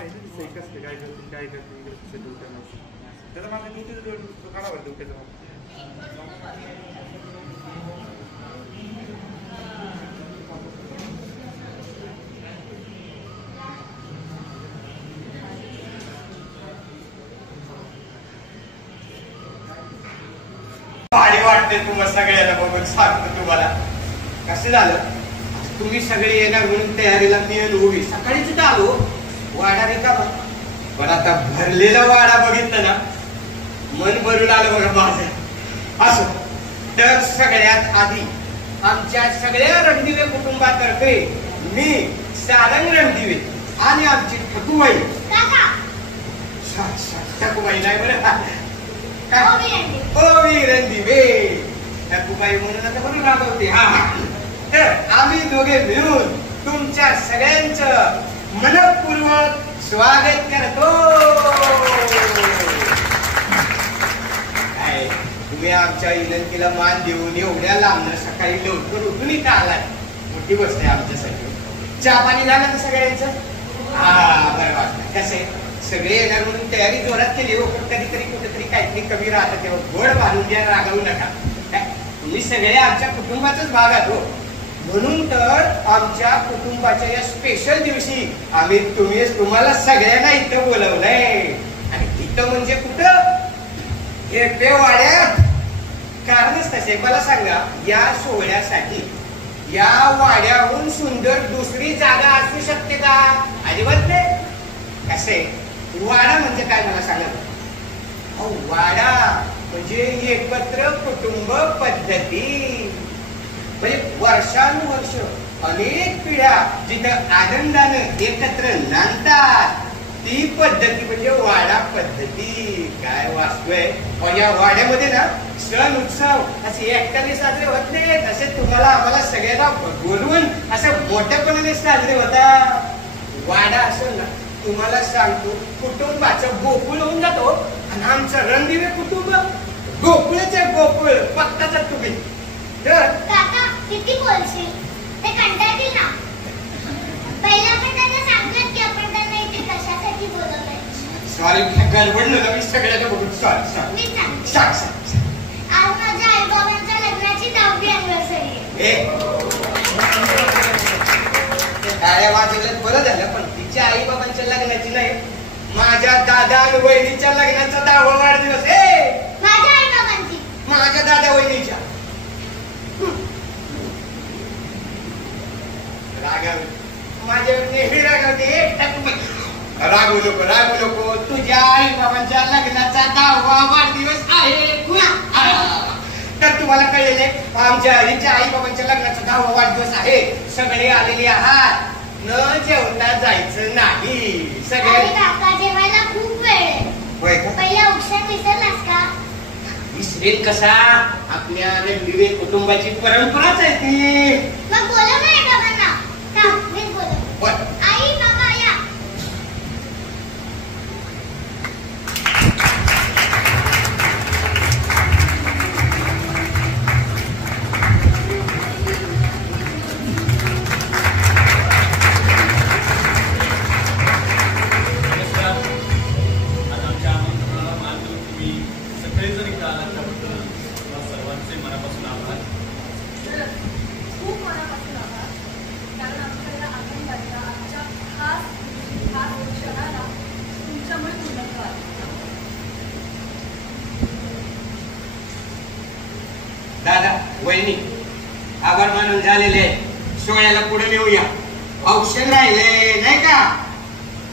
माहिती दिसतंय कसं काय करतील काय करतील त्याचा माझा ड्युटीचं काढावं ड्युटीचं भारी वाटते तुम्हाला सगळ्याला बघून सांगतो तुम्हाला कसं झालं तुम्ही सगळे येणार म्हणून तयारीला मी उभी सकाळीच आलो वाडा रिकामा पण आता भरलेला वाडा बघितलं ना मन भरून आलं बघा माझं असं तर सगळ्यात आधी आमच्या सगळ्या रणदिवे कुटुंबातर्फे मी सारंग रणदिवे आणि आमची ठकूबाई ठकूबाई नाही बरं ओवी रणदिवे ठकूबाई म्हणून आता म्हणून राबवते हा तर आम्ही दोघे मिळून तुमच्या सगळ्यांचं मनपूर्वक स्वागत करतो काय तुम्ही आमच्या विनंतीला मान देऊन एवढ्या लांबनं सकाळी लवकर उठून इथं आलाय मोठी गोष्ट आहे आमच्यासाठी चहा पाणी झालं ना सगळ्यांचं हा बरं वाटतं कसं आहे सगळे येणार म्हणून तयारी जोरात केली हो पण कधीतरी कुठेतरी काहीतरी कमी राहतं तेव्हा गोड बांधून द्या रागवू नका तुम्ही सगळे आमच्या कुटुंबाचाच भाग आहात हो म्हणून तर आमच्या कुटुंबाच्या या स्पेशल दिवशी आम्ही तुम्हाला सगळ्यांना इथं बोलवलंय आणि इथं म्हणजे कुठं हे वाड्यात कारणच तसे मला सांगा या सोहळ्यासाठी या वाड्याहून सुंदर दुसरी जागा असू शकते का अजिबात नाही कसे वाडा म्हणजे काय मला सांगा वाडा म्हणजे एकत्र कुटुंब पद्धती म्हणजे वर्षानुवर्ष अनेक पिढ्या जिथं आनंदानं एकत्र नांदतात ती पद्धती म्हणजे वाडा पद्धती काय वास्तव या वाड्यामध्ये ना सण उत्सव असे एकट्याने साजरे होत नाहीत असे तुम्हाला आम्हाला सगळ्यांना बोलवून असं मोठ्यापणाने साजरे होतात वाडा असं ना तुम्हाला सांगतो कुटुंबाचं गोकुळ होऊन जातो आणि आमचं रणदिवे कुटुंब गोकुळचे गोकुळ पक्काचा तुम्ही तर काका किती बोलशील ते कंटाळतील ना पहिला पण त्यांना सांगत की आपण त्यांना इथे कशासाठी बोलवलंय सॉरी गडबडलं ना मी सगळ्याला बघून सॉरी मी सांगते सांग आज माझ्या आई बाबांच्या लग्नाची 10वी अॅनिव्हर्सरी आहे टाळ्या वाजवल्यात बरं झालं पण तिच्या आई बाबांच्या लग्नाची नाही माझ्या दादा आणि वहिनीच्या लग्नाचा 10वा वाढदिवस माझ्या आई बाबांची माझ्या दादा वहिनीच्या माझ्यावर नेहमी रागवते रागू नको तुझ्या आई बाबांच्या लग्नाचा 10वा वाढदिवस आहे तर तुम्हाला कळलेले आमच्या आईच्या आई बाबांच्या लग्नाचा 10वा वाढदिवस आहे सगळे आलेले आहात न जेवता जायचं नाही सगळे काका जेवायला खूप वेळ आहे पहिला उशीर विसरलास का विसरेल कसा आपल्या रणदिवे कुटुंबाची परंपराच आहे ती मग बोलव ना बाबांना का मी बोलव आई बाबा या दादा वहिनी आभार मानून झालेले सोहळ्याला पुढे नेऊया औषध राहिले नाही का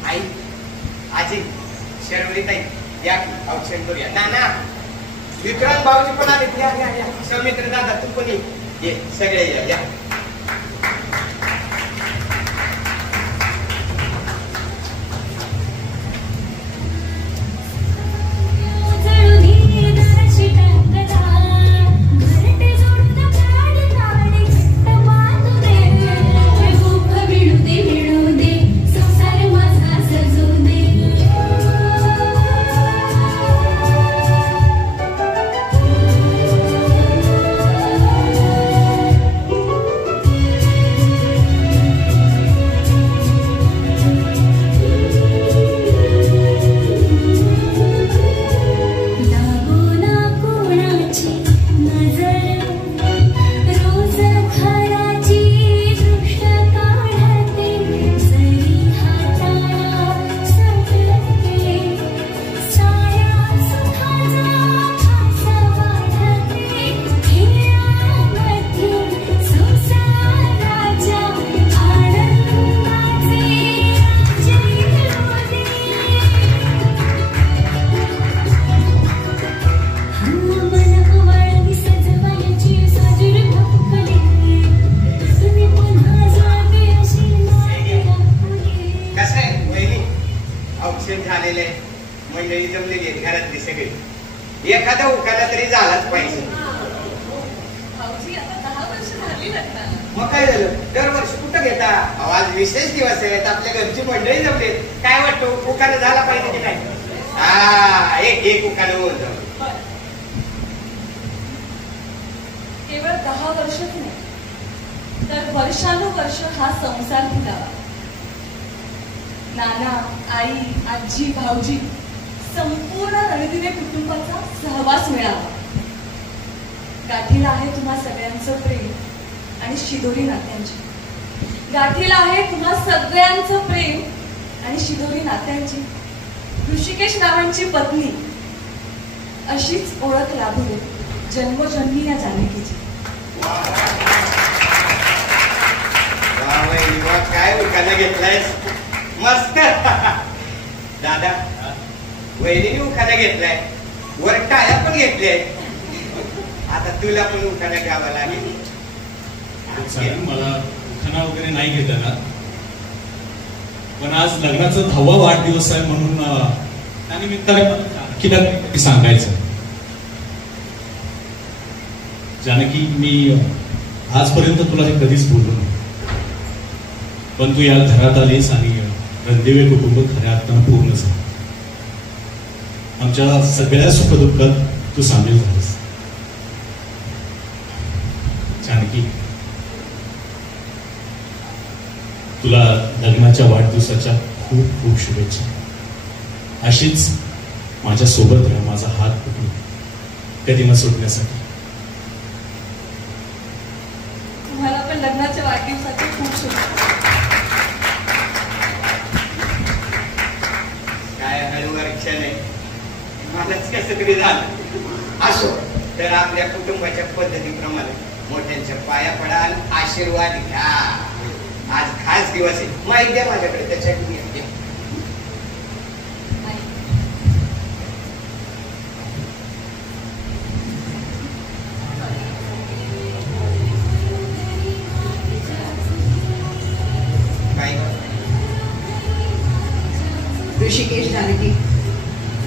आई आजी शर्वरी ताई या औषध करूया ना विक्रांत भाऊजी पण आले या सौमित्र दादा तू पण ये सगळे या दिवस झालेले आहेत. मंडळी जमलेली आहेत घरातली सगळी. एखादा उखाणा तरी झालाच पाहिजे. भाऊजी आता 10 वर्ष झाली लग्नाला. मग काय झालं? दरवर्षी कुठं घेता? आज विशेष दिवस आहेत, आपल्या घरची मंडळी जमले. काय वाटतं उखाणा झाला पाहिजे की नाही? हा, एक उखाणा होऊन जाऊ. केवळ 10 वर्षच नाही तर वर्षानुवर्ष हा संसार फुलावा. नाना, आई, आजी, भाऊजी संपूर्ण रणदिवे कुटुंबाचा सहवास मिळावा. गाठीला आहे तुम्हा सगळ्यांचं प्रेम आणि शिदोरी नात्यांची. गाठीला आहे तुम्हा सगळ्यांचं प्रेम आणि शिदोरी नात्यांची. ऋषिकेश नावांची पत्नी अशीच ओळख लाभू दे जन्मोजन्मी या जानकीची. काय उखाणा घेतलायस? मस्त. दादा, वहिनीने उखाणा घेतलाय, वर टाळ्या पण घेतल्या. आता तुला पण उखाणा घ्यावा लागेल. मला उखाणा वगैरे नाही घेत ना, पण आज लग्नाचा 10वा वाढदिवस आहे म्हणून त्यानिमित्ताने जानकीला सांगायचं. जानकी, मी आजपर्यंत तुला हे कधीच बोललो नाही, पण तू या घरात आलीस आणि रणदिवे कुटुंब खऱ्या अर्थानं पूर्ण झालं. आमच्या सगळ्या सुखदुःखात तू सामील झालीस. जानकी, तुला लग्नाच्या वाढदिवसाच्या खूप खूप शुभेच्छा. अशीच माझ्या सोबत राहा, माझा हात पकडून कधी न सुटण्यासाठी. तुम्हाला पण लग्नाच्या वाढदिवसाची खूप शुभेच्छा. काय हरवर्षण आहे, मलाच कसं तरी झालं. असो, तर आपल्या कुटुंबाच्या पद्धतीप्रमाणे मोठ्यांच्या पाया पडा आणि आशीर्वाद घ्या. आज खास दिवस आहे. माहिती द्या माझ्याकडे, त्याच्याकडे येते. ऋषिकेश, जानकी,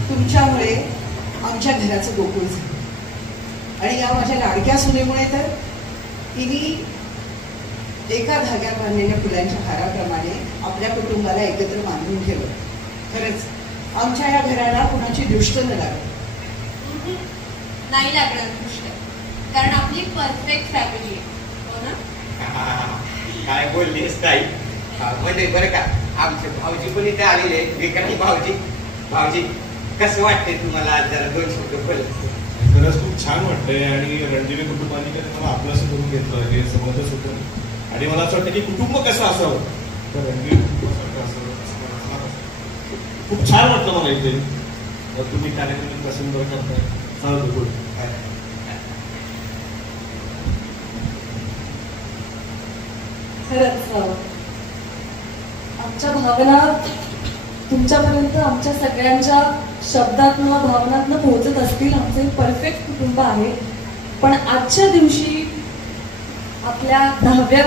तुमच्यामुळे आमच्या घराचं गोकुळ झालं. आणि या माझ्या लाडक्या सुनेमुळे तर तिने एका धाग्यात बांधलेल्या फुलांच्या हाराप्रमाणे आपल्या कुटुंबाला एकत्र बांधून ठेवलं. खरंच आमच्या या घराला कुणाची दृष्ट न लागली. नाही लागणार दृष्ट, कारण आपली परफेक्ट फॅमिली आहे. हो ना? काय बोललीस ताई? म्हणजे बरं का, आमचे भाऊजी पण इथे आलेले आहेत. विक्रम भाऊजी, भाऊजी कसं वाटतंय तुम्हाला? आज जरा 2 शब्द बोल. खरंच खूप छान वाटतंय आणि रणदिवे कुटुंबाने कधी मला आपलंसं करून घेतलं हे समजच होतं. आणि मला असं वाटतं की कुटुंब कसं असावं, तर रणदिवे कुटुंबासारखं असावं. खूप छान वाटतं मला इथे. तुम्ही कार्यक्रम कसं बरं करताय, चालतं बोल. खरंच आमच्या भावना तुमच्यापर्यंत आमच्या सगळ्यांच्या शब्दातनं भावनातनं पोहोचत असतील. आमचं एक परफेक्ट कुटुंब आहे. पण आजच्या दिवशी आपल्या 10व्या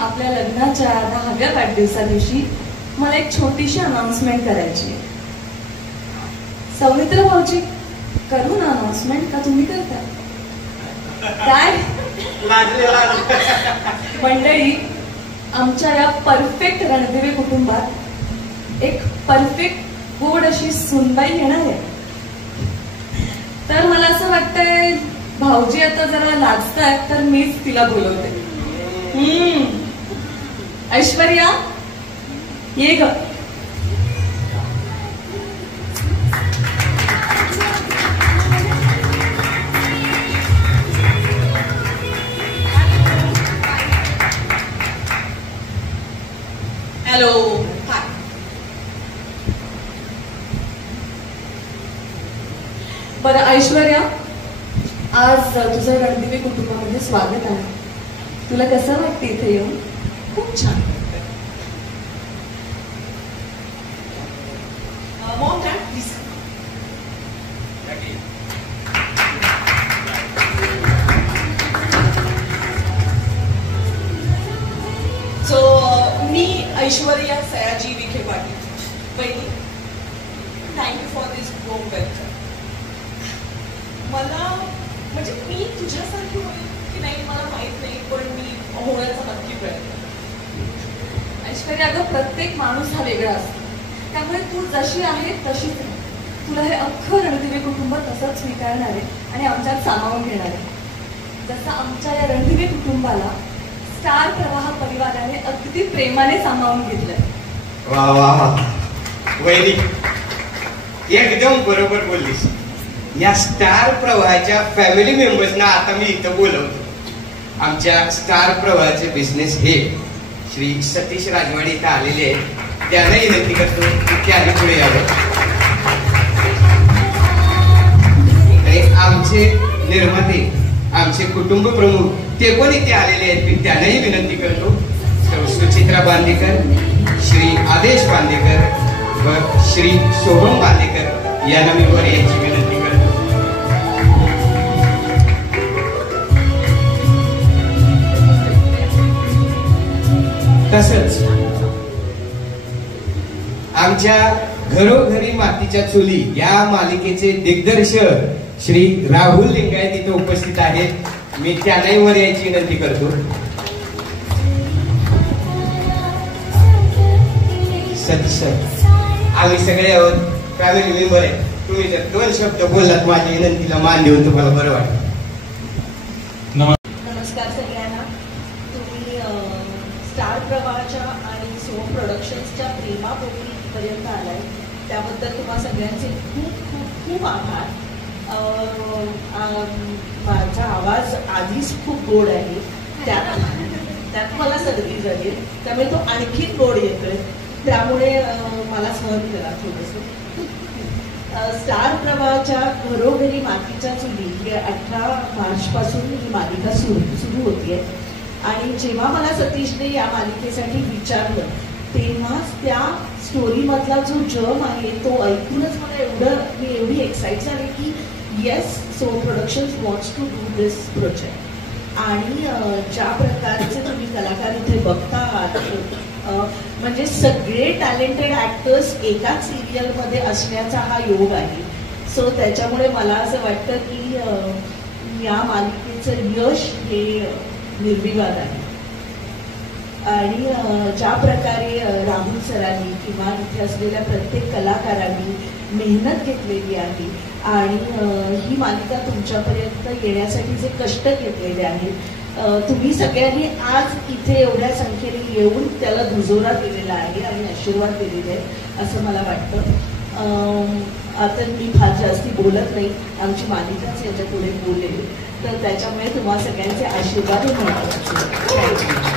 आपल्या लग्नाच्या 10व्या वाढदिवसादिवशी मला एक छोटीशी अनाउन्समेंट करायची आहे. सौमित्र भाऊजी, करू ना अनाउन्समेंट, का तुम्ही करता? काय मंडळी, आमच्या या परफेक्ट रणदिवे कुटुंबात एक परफेक्ट गोड अशी सुनबाई येणार आहे. तर मला असं वाटतंय भाऊजी आता जरा लाजतायत, तर मीच तिला बोलवते. ऐश्वर्या, ये ग. हॅलो, हाय. बरं ऐश्वर्या, आज तुझं रणदिवे कुटुंबामध्ये स्वागत आहे. तुला कसं वाटतं इथे येऊन? खूप छान. Mom, dad, please. सो मी ऐश्वर्या सयाजी विखे पाटील पहिली, thank you for this warm welcome. मला म्हणजे मी तुझ्यासारखी होईल की नाही मला माहित नाही, पण मी होण्याचा नक्की प्रयत्न. ऐश्वर्या, अगं प्रत्येक माणूस हा वेगळा असतो, त्यामुळे तू जशी आहे तशीच आहे. तुला हे अख्खं रणदिवे कुटुंब तसंच स्वीकारणार आहे आणि आमच्यात सामावून घेणार आहे. जसं आमच्या या रणदिवे कुटुंबाला स्टार प्रवाह परिवाराने अगदी प्रेमाने सामावून घेतलंय. वा वा वा वैरी, एकदम बरोबर बोललीस. या स्टार प्रवाहाच्या फॅमिली मेंबर्सना आता मी इथं बोलवतो. आमच्या स्टार प्रवाहाचे बिझनेस हेड श्री सतीश राजवाडे इथं आलेले आहेत. त्यांना विनंती करतो की आम्ही पुढे यावं. आणि आमचे निर्माते, आमचे कुटुंब प्रमुख ते पण इथे आलेले आहेत. मी त्यांनाही विनंती करतो, सुचित्रा बांदेकर, श्री आदेश बांदेकर व श्री शोभम बांदेकर यांना मी वर यायची विनंती करतो. तसंच आमच्या घरोघरी मातीच्या चुली या मालिकेचे दिग्दर्शक श्री राहुल लिंगायत इथे उपस्थित आहेत. मी त्यांनाही वर यायची विनंती करतो. सतीश सर, आम्ही सगळे आहोत, फॅमिली मेंबर आहे. तुम्ही जर 2 शब्द बोललात माझ्या विनंतीला मान देऊन तुम्हाला बरं वाटतं. नमस्कार सगळ्यांना. तुम्ही स्टार प्रवाहाच्या आणि सोम प्रोडक्शन्सच्या प्रेमापोटी इथपर्यंत आलाय, त्याबद्दल तुम्हा सगळ्यांचे खूप खूप खूप आभार. माझा आवाज आधीच खूप गोड आहे, त्यात मला सर्दी झाली, त्यामुळे तो आणखी गोड येतोय, त्यामुळे मला सहन करा थोडंसं. स्टार प्रवाहाच्या घरोघरी मातीच्या चुली हे 18 मार्चपासून ही मालिका सुरू होतीये. आणि जेव्हा मला सतीशने या मालिकेसाठी विचारलं तेव्हाच त्या स्टोरीमधला जो जम आहे तो ऐकूनच मला मी एवढी एक्साइट झाले की yes, Som productions wants to do this project. आणि ज्या प्रकारचे तुम्ही कलाकार इथे बघता आहात, म्हणजे सगळे टॅलेंटेड ऍक्टर्स एकाच सिरियलमध्ये असण्याचा हा योग आहे. सो त्याच्यामुळे मला असं वाटतं की या मालिकेचं यश हे निर्विवाद आहे. आणि ज्या प्रकारे राहुल सरांनी किंवा इथे असलेल्या प्रत्येक कलाकारांनी मेहनत घेतलेली आहे आणि ही मालिका तुमच्यापर्यंत येण्यासाठी जे कष्ट घेतलेले आहेत, तुम्ही सगळ्यांनी आज इथे एवढ्या संख्येने येऊन त्याला दुजोरा दिलेला आहे आणि आशीर्वाद दिलेले आहेत असं मला वाटतं. आता मी फार जास्ती बोलत नाही, आमची मालिकाच याच्या पुढे बोलेल, तर त्याच्यामुळे तुम्हाला सगळ्यांचे आशीर्वाद मिळतात.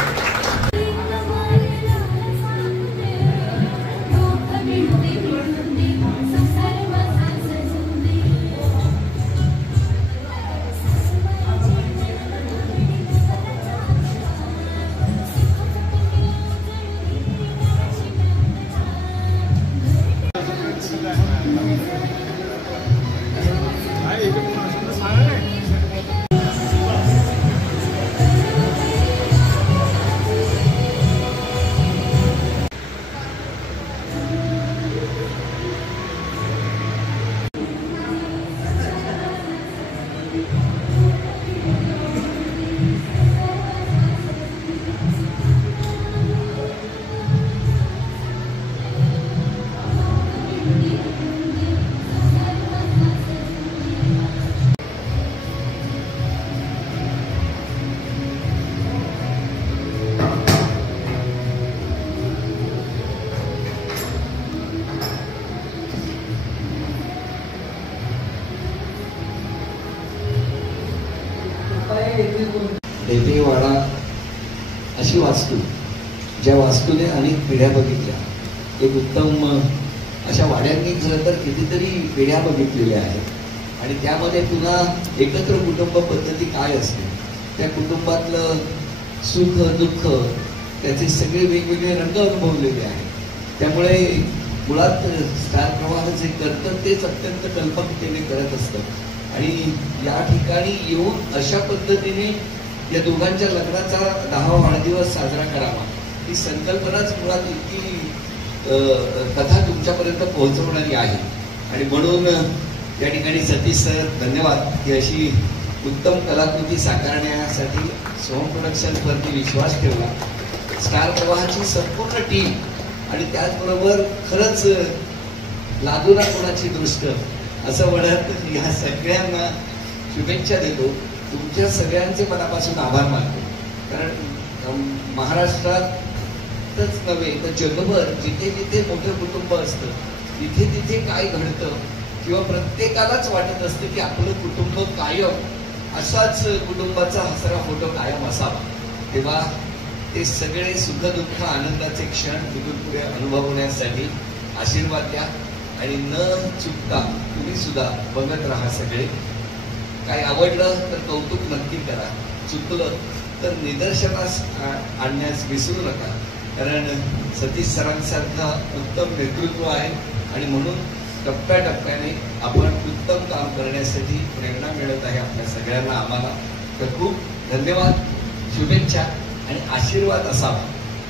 ढेपेवाडा अशी वास्तू, ज्या वास्तूने अनेक पिढ्या बघितल्या, एक उत्तम अशा वाड्यांनी खरं तर कितीतरी पिढ्या बघितलेल्या आहेत. आणि त्यामध्ये पुन्हा एकत्र कुटुंब पद्धती काय असते, त्या कुटुंबातलं सुख दुःख त्याचे सगळे वेगवेगळे रंग अनुभवलेले आहेत. त्यामुळे मुळात स्टार प्रवाह जे करतं तेच अत्यंत कल्पकतेने करत असतं. आणि या ठिकाणी येऊन अशा पद्धतीने या दोघांच्या लग्नाचा 10वा वाढदिवस साजरा करावा, ही संकल्पनाच मुळात इतकी कथा तुमच्यापर्यंत पोहोचवणारी आहे. आणि म्हणून या ठिकाणी सतीश सर धन्यवाद की अशी उत्तम कलाकृती साकारण्यासाठी सोहम प्रोडक्शन्सवरती विश्वास ठेवला. स्टार प्रवाहाची संपूर्ण टीम आणि त्याचबरोबर खरंच लादू ना कोणाची दृष्ट असं म्हणत या सगळ्यांना शुभेच्छा देतो. तुमच्या सगळ्यांचे मनापासून आभार मानतो. कारण महाराष्ट्रातच नव्हे तर जगभर जिथे जिथे मोठं कुटुंब असतं तिथे तिथे काय घडतं किंवा प्रत्येकालाच वाटत असतं की आपलं कुटुंब कायम असाच कुटुंबाचा हसरा फोटो कायम असावा. तेव्हा ते सगळे सुखदुःख आनंदाचे क्षण तिथून पुढे अनुभवण्यासाठी आशीर्वाद द्या आणि न चुकता तुम्ही सुद्धा बघत राहा. सगळे काही आवडलं तर कौतुक नक्की करा, चुकलं तर निदर्शनास आणण्यास विसरू नका. कारण सतीश सरांसारखा उत्तम नेतृत्व आहे आणि म्हणून टप्प्याटप्प्याने आपण उत्तम काम करण्यासाठी प्रेरणा मिळत आहे आपल्या सगळ्यांना, आम्हाला. तर खूप धन्यवाद, शुभेच्छा आणि आशीर्वाद असावा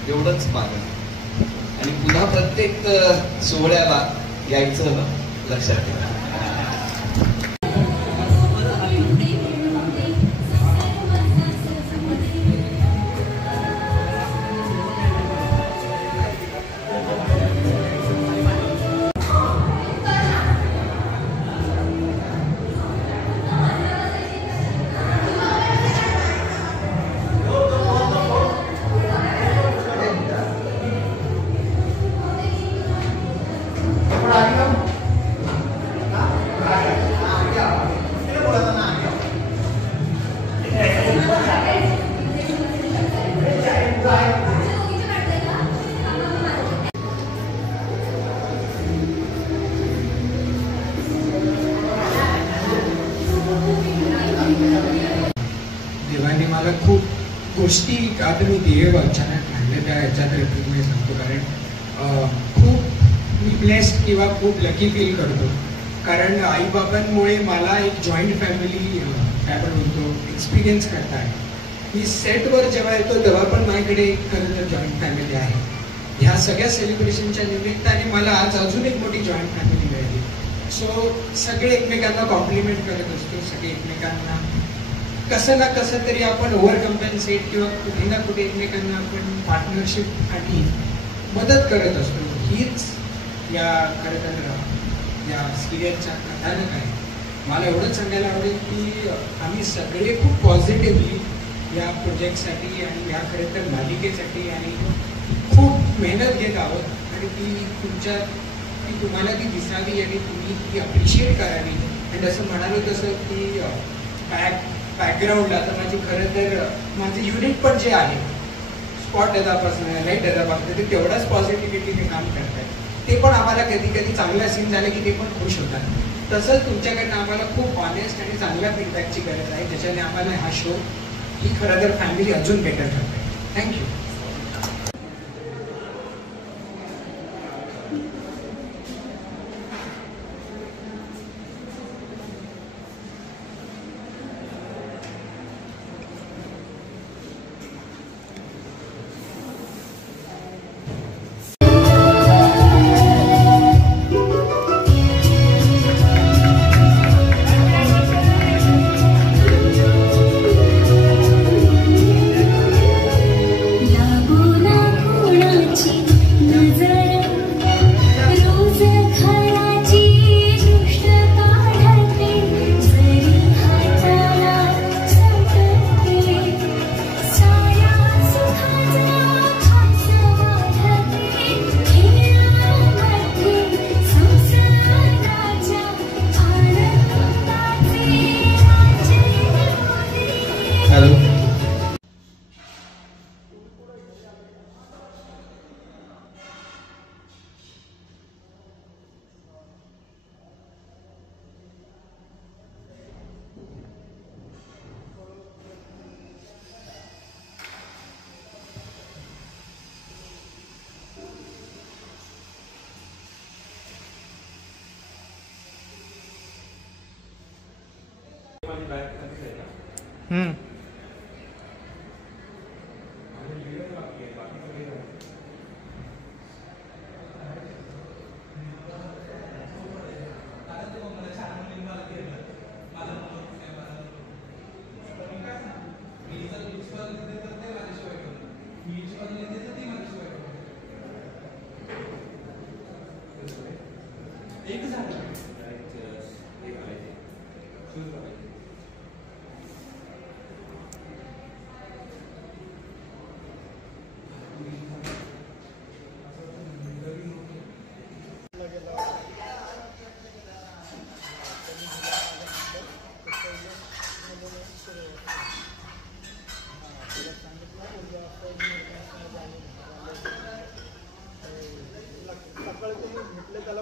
एवढंच मागणं. आणि पुन्हा प्रत्येक सोहळ्याला यायचं लक्षात ठेवा. देवाने मला खूप गोष्टी आता मी ध्येय अचानक म्हणले त्या ह्याच्यात मी सांगतो. कारण खूप मी ब्लेस्ड किंवा खूप लकी फील करतो. कारण आईबाबांमुळे मला एक जॉईंट फॅमिली काय पण म्हणतो एक्सपिरियन्स करता आहे. मी सेटवर जेव्हा येतो तेव्हा पण माझ्याकडे खरं तर जॉईंट फॅमिली आहे. ह्या सगळ्या सेलिब्रेशनच्या निमित्ताने मला आज अजून एक मोठी जॉईंट फॅमिली मिळाली. सो सगळे एकमेकांना कॉम्प्लिमेंट करत असतो. सगळे एकमेकांना कसं ना कसं तरी आपण ओव्हर कम्पेन्सेट किंवा कुठे ना कुठे एकमेकांना आपण पार्टनरशिपसाठी मदत करत असतो. हीच या खरं तर या सिरियलच्या कथानक आहे. मला एवढंच सांगायला आवडेल की आम्ही सगळे खूप पॉझिटिव्हली या प्रोजेक्टसाठी आणि या खरं तर मालिकेसाठी आणि खूप मेहनत घेत आहोत. आणि ती तुम्हाला ती दिसावी आणि तुम्ही ती अप्रिशिएट करावी. आणि जसं म्हणालो तसं की बॅकग्राऊंडला तर माझी खरं तर माझं युनिट पण जे आहे स्पॉट दादापासून लाईट दादापासून ते तेवढाच पॉझिटिव्हिटीने काम करतात. ते पण आम्हाला कधी कधी चांगला सीन झालं की ते पण खुश होतात. तसंच तुमच्याकडनं आम्हाला खूप ऑनेस्ट आणि चांगल्या फीडबॅकची गरज आहे ज्याच्याने आम्हाला हा शो ही खरं तर फॅमिली अजून बेटर करते. थँक्यू. सकाळी तुम्ही म्हटलं त्याला